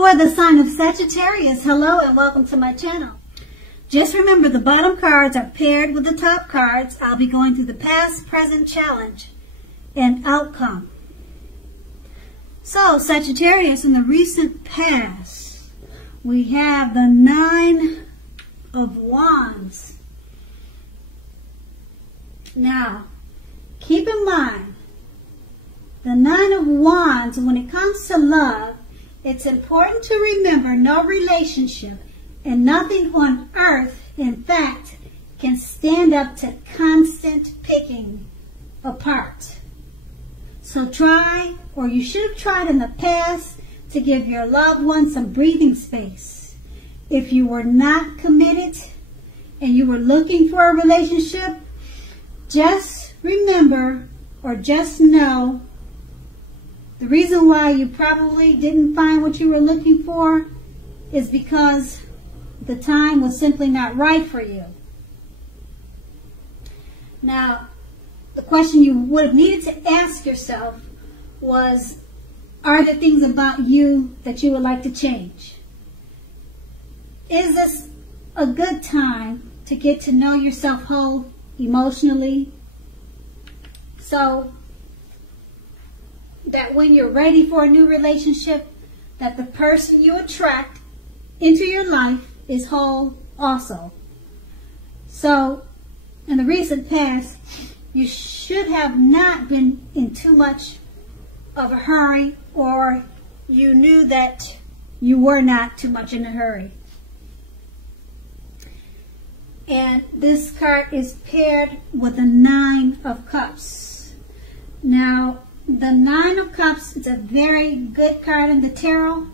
For the sign of Sagittarius, hello and welcome to my channel. Just remember the bottom cards are paired with the top cards. I'll be going through the past, present, challenge, and outcome. So, Sagittarius, in the recent past, we have the Nine of Wands. Now, keep in mind, the Nine of Wands, when it comes to love, it's important to remember no relationship and nothing on earth, in fact, can stand up to constant picking apart. So try, or you should have tried in the past, to give your loved one some breathing space. If you were not committed and you were looking for a relationship, just remember or just know the reason why you probably didn't find what you were looking for is because the time was simply not right for you. Now, the question you would have needed to ask yourself was, are there things about you that you would like to change? Is this a good time to get to know yourself whole emotionally, so that when you're ready for a new relationship, that the person you attract into your life is whole also? So, in the recent past, you should have not been in too much of a hurry, or you knew that you were not too much in a hurry. And this card is paired with the Nine of Cups. Now, the Nine of Cups is a very good card in the tarot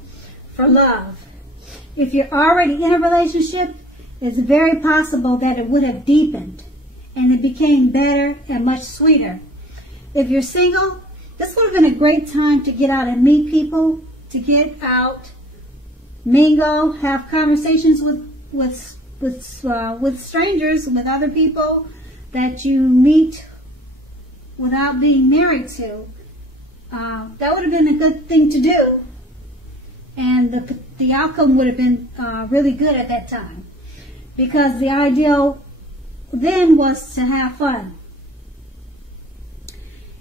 for love. If you're already in a relationship, it's very possible that it would have deepened and it became better and much sweeter. If you're single, this would have been a great time to get out and meet people, to get out, mingle, have conversations with strangers, with other people that you meet without being married to. That would have been a good thing to do, and the outcome would have been really good at that time, because the ideal then was to have fun.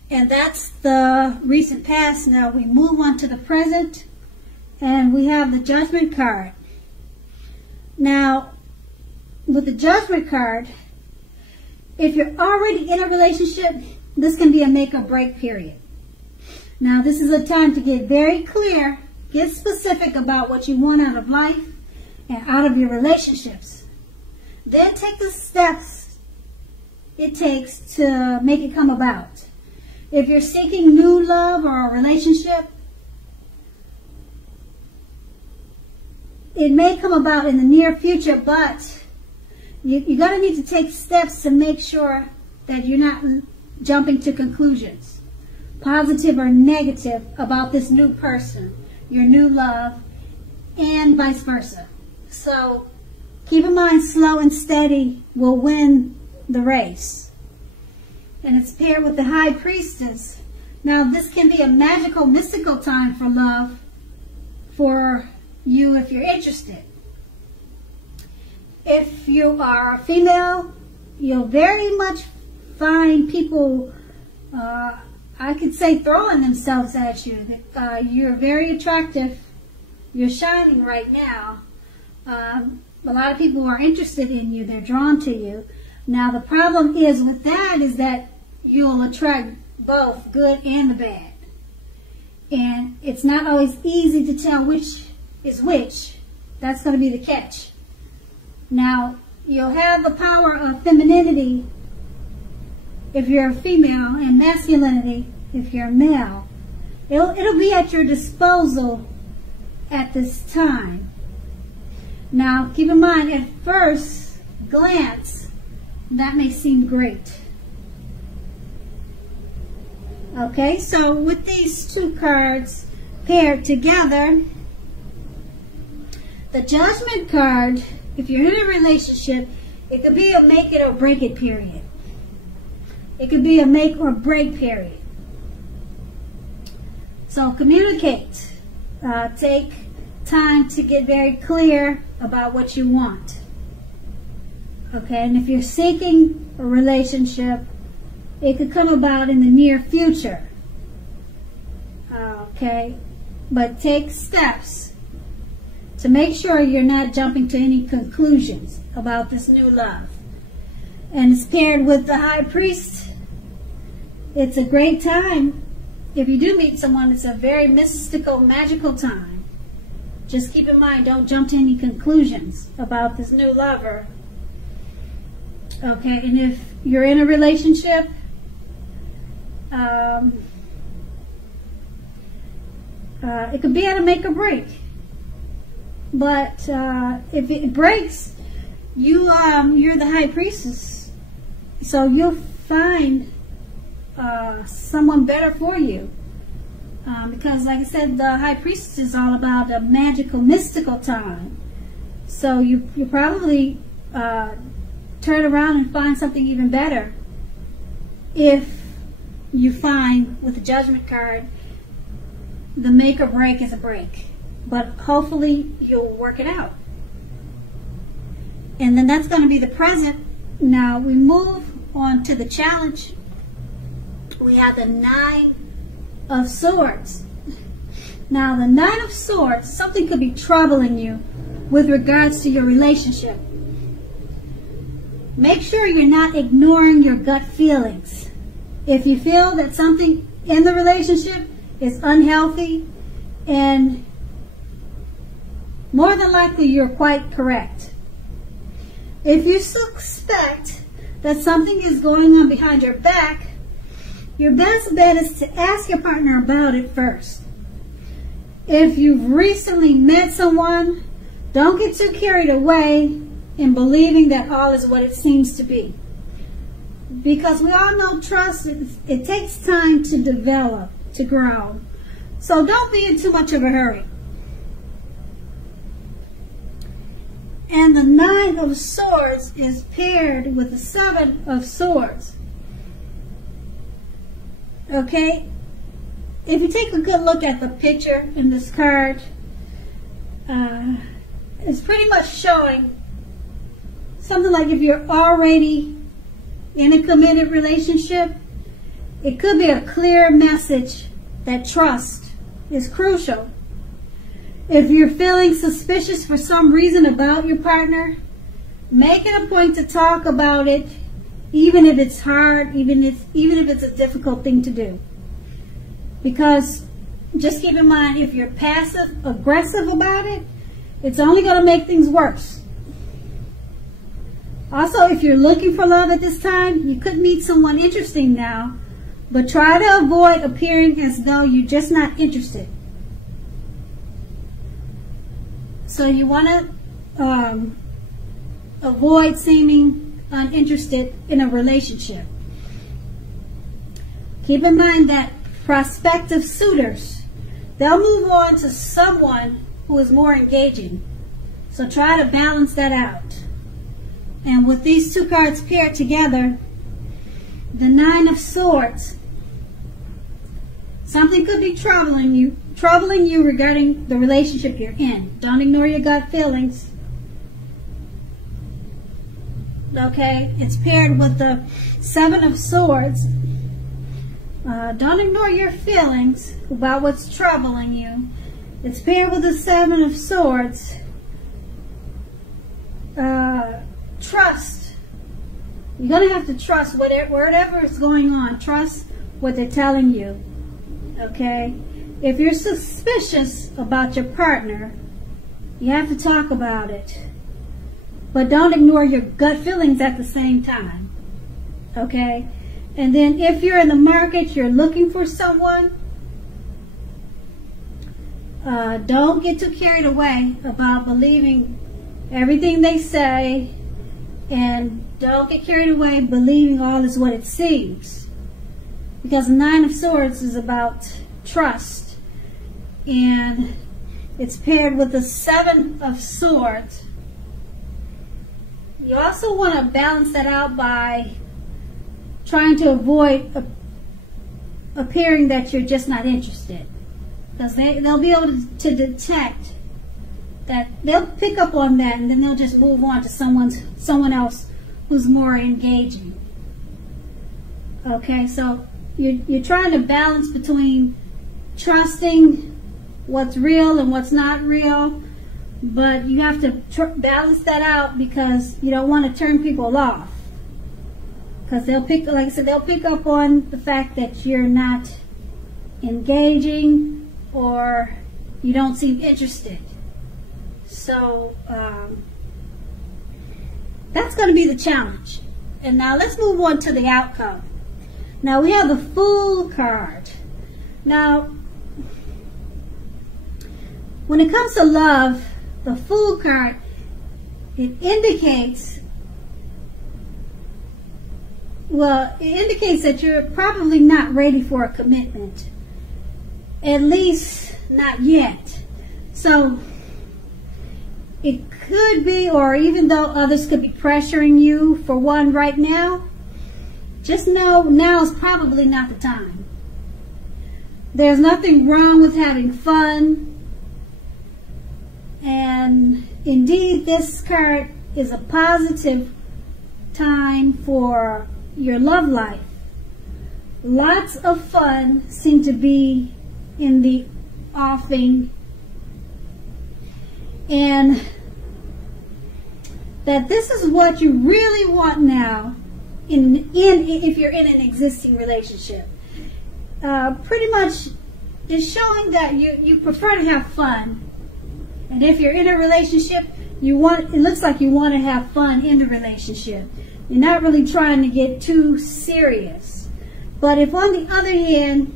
And that's the recent past. Now we move on to the present, and we have the Judgment card. Now, with the Judgment card, if you're already in a relationship, this can be a make or break period. Now, this is a time to get very clear, get specific about what you want out of life and out of your relationships. Then take the steps it takes to make it come about. If you're seeking new love or a relationship, it may come about in the near future, but you're going to need to take steps to make sure that you're not jumping to conclusions, positive or negative, about this new person, your new love, and vice versa. So keep in mind, slow and steady will win the race. And it's paired with the High Priestess. Now, this can be a magical, mystical time for love for you if you're interested. If you are a female, you'll very much find people, I could say, throwing themselves at you. You're very attractive. You're shining right now. A lot of people are interested in you. They're drawn to you. Now, the problem is with that is that you'll attract both good and the bad. And it's not always easy to tell which is which. That's going to be the catch. Now, you'll have the power of femininity if you're a female, and masculinity if you're a male. It'll be at your disposal at this time. Now, keep in mind, at first glance, that may seem great. Okay, so with these two cards paired together, the Judgment card, if you're in a relationship, it could be a make it or break it period. It could be a make or break period. So communicate. Take time to get very clear about what you want. Okay, and if you're seeking a relationship, it could come about in the near future. Okay, but take steps to make sure you're not jumping to any conclusions about this new love. And it's paired with the High Priest. It's a great time. If you do meet someone, it's a very mystical, magical time. Just keep in mind, don't jump to any conclusions about this new lover. Okay, and if you're in a relationship, it could be at a make or break. But if it breaks, you're the High Priestess, so you'll find someone better for you. Because, like I said, the High Priestess is all about a magical, mystical time. So you probably turn around and find something even better if you find, with the Judgment card, the make or break is a break. But hopefully you'll work it out. And then that's going to be the present. Now we move on to the challenge. We have the Nine of Swords. Now the Nine of Swords, something could be troubling you with regards to your relationship. Make sure you're not ignoring your gut feelings. If you feel that something in the relationship is unhealthy, and more than likely you're quite correct. If you suspect that something is going on behind your back, your best bet is to ask your partner about it first. If you've recently met someone, don't get too carried away in believing that all is what it seems to be. Because we all know trust, it takes time to develop, to grow. So don't be in too much of a hurry. And the Nine of Swords is paired with the Seven of Swords. Okay? If you take a good look at the picture in this card, it's pretty much showing something like if you're already in a committed relationship, it could be a clear message that trust is crucial. If you're feeling suspicious for some reason about your partner, make it a point to talk about it, even if it's hard, even if it's a difficult thing to do. Because just keep in mind, if you're passive aggressive about it, it's only going to make things worse. Also, if you're looking for love at this time, you could meet someone interesting now, but try to avoid appearing as though you're just not interested. So you want to avoid seeming uninterested in a relationship. Keep in mind that prospective suitors, they'll move on to someone who is more engaging. So try to balance that out. And with these two cards paired together, the Nine of Swords, something could be troubling you regarding the relationship you're in. Don't ignore your gut feelings. Okay, it's paired with the Seven of Swords. Don't ignore your feelings about what's troubling you. It's paired with the Seven of Swords. Trust. You're going to have to trust whatever is going on. Trust what they're telling you. Okay? If you're suspicious about your partner, you have to talk about it. But don't ignore your gut feelings at the same time. Okay? And then if you're in the market, you're looking for someone, don't get too carried away about believing everything they say, and don't get carried away believing all is what it seems. Because the Nine of Swords is about trust, and it's paired with the Seven of Swords. You also want to balance that out by trying to avoid appearing that you're just not interested. Because they'll be able to detect that they'll pick up on that, and then they'll just move on to someone else who's more engaging. Okay, so you're trying to balance between trusting what's real and what's not real, but you have to balance that out because you don't want to turn people off. Because they'll pick, like I said, they'll pick up on the fact that you're not engaging or you don't seem interested. So that's going to be the challenge. And now let's move on to the outcome. Now we have the Fool card. Now, when it comes to love, the Fool card, it indicates that you're probably not ready for a commitment. At least not yet. So it could be, or even though others could be pressuring you for one right now, just know now is probably not the time. There's nothing wrong with having fun. And indeed, this card is a positive time for your love life. Lots of fun seem to be in the offing, and that this is what you really want now if you're in an existing relationship. Pretty much is showing that you prefer to have fun, and if you're in a relationship, it looks like you want to have fun in the relationship. You're not really trying to get too serious. But if on the other hand,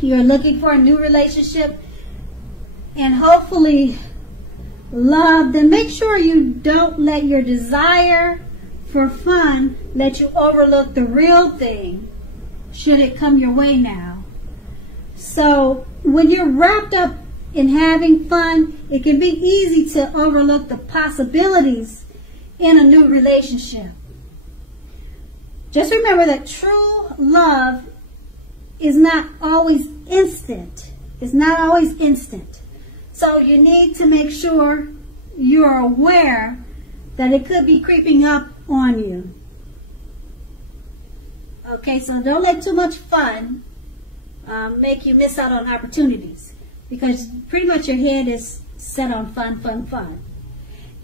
you're looking for a new relationship and hopefully love, then make sure you don't let your desire for fun let you overlook the real thing should it come your way now. So when you're wrapped up in having fun, it can be easy to overlook the possibilities in a new relationship. Just remember that true love is not always instant. It's not always instant. So you need to make sure you're aware that it could be creeping up on you. Okay, so don't let too much fun make you miss out on opportunities, because pretty much your head is set on fun, fun, fun.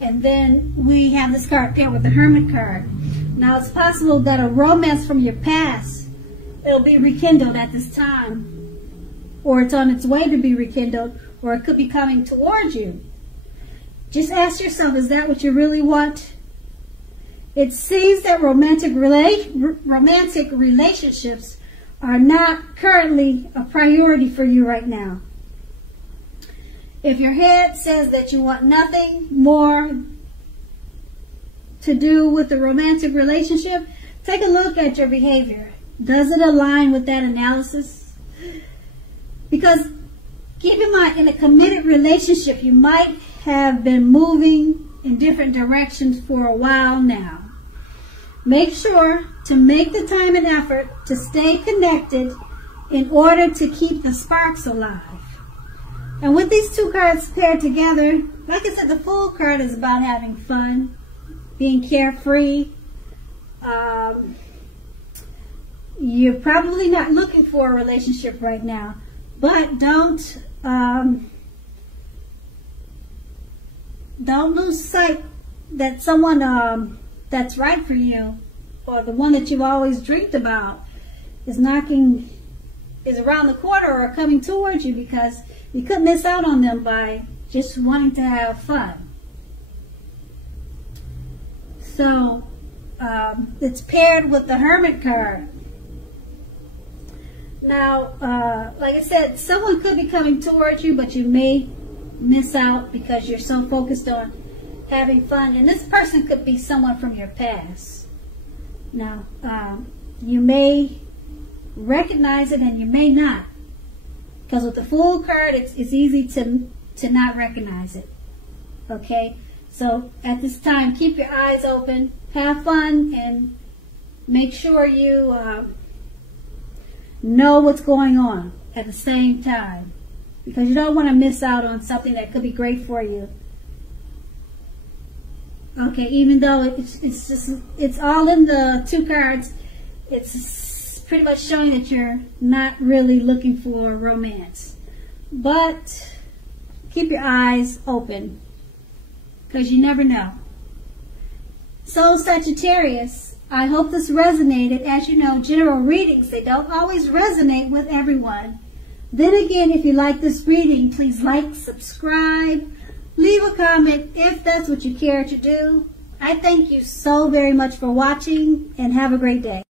And then we have this card paired with the Hermit card. Now it's possible that a romance from your past, it'll be rekindled at this time, or it's on its way to be rekindled, or it could be coming towards you. Just ask yourself, is that what you really want? It seems that romantic relationships are not currently a priority for you right now. If your head says that you want nothing more to do with the romantic relationship, take a look at your behavior. Does it align with that analysis? Because keep in mind, in a committed relationship, you might have been moving in different directions for a while now. Make sure to make the time and effort to stay connected in order to keep the sparks alive. And with these two cards paired together, like I said, the Fool card is about having fun, being carefree. You're probably not looking for a relationship right now, but don't lose sight that someone that's right for you, or the one that you've always dreamed about, is around the corner or coming towards you, because you could miss out on them by just wanting to have fun. So it's paired with the Hermit card. Now, like I said, someone could be coming towards you, but you may miss out because you're so focused on having fun. And this person could be someone from your past. Now, you may recognize it and you may not. Because with the Fool card, it's easy to not recognize it. Okay? So at this time, keep your eyes open, have fun, and make sure you know what's going on at the same time. because you don't want to miss out on something that could be great for you. Okay, even though it's all in the 2 cards, it's pretty much showing that you're not really looking for romance. But keep your eyes open, because you never know. So Sagittarius, I hope this resonated. As you know, general readings, they don't always resonate with everyone. Then again, if you like this reading, please like, subscribe, leave a comment if that's what you care to do. I thank you so very much for watching, and have a great day.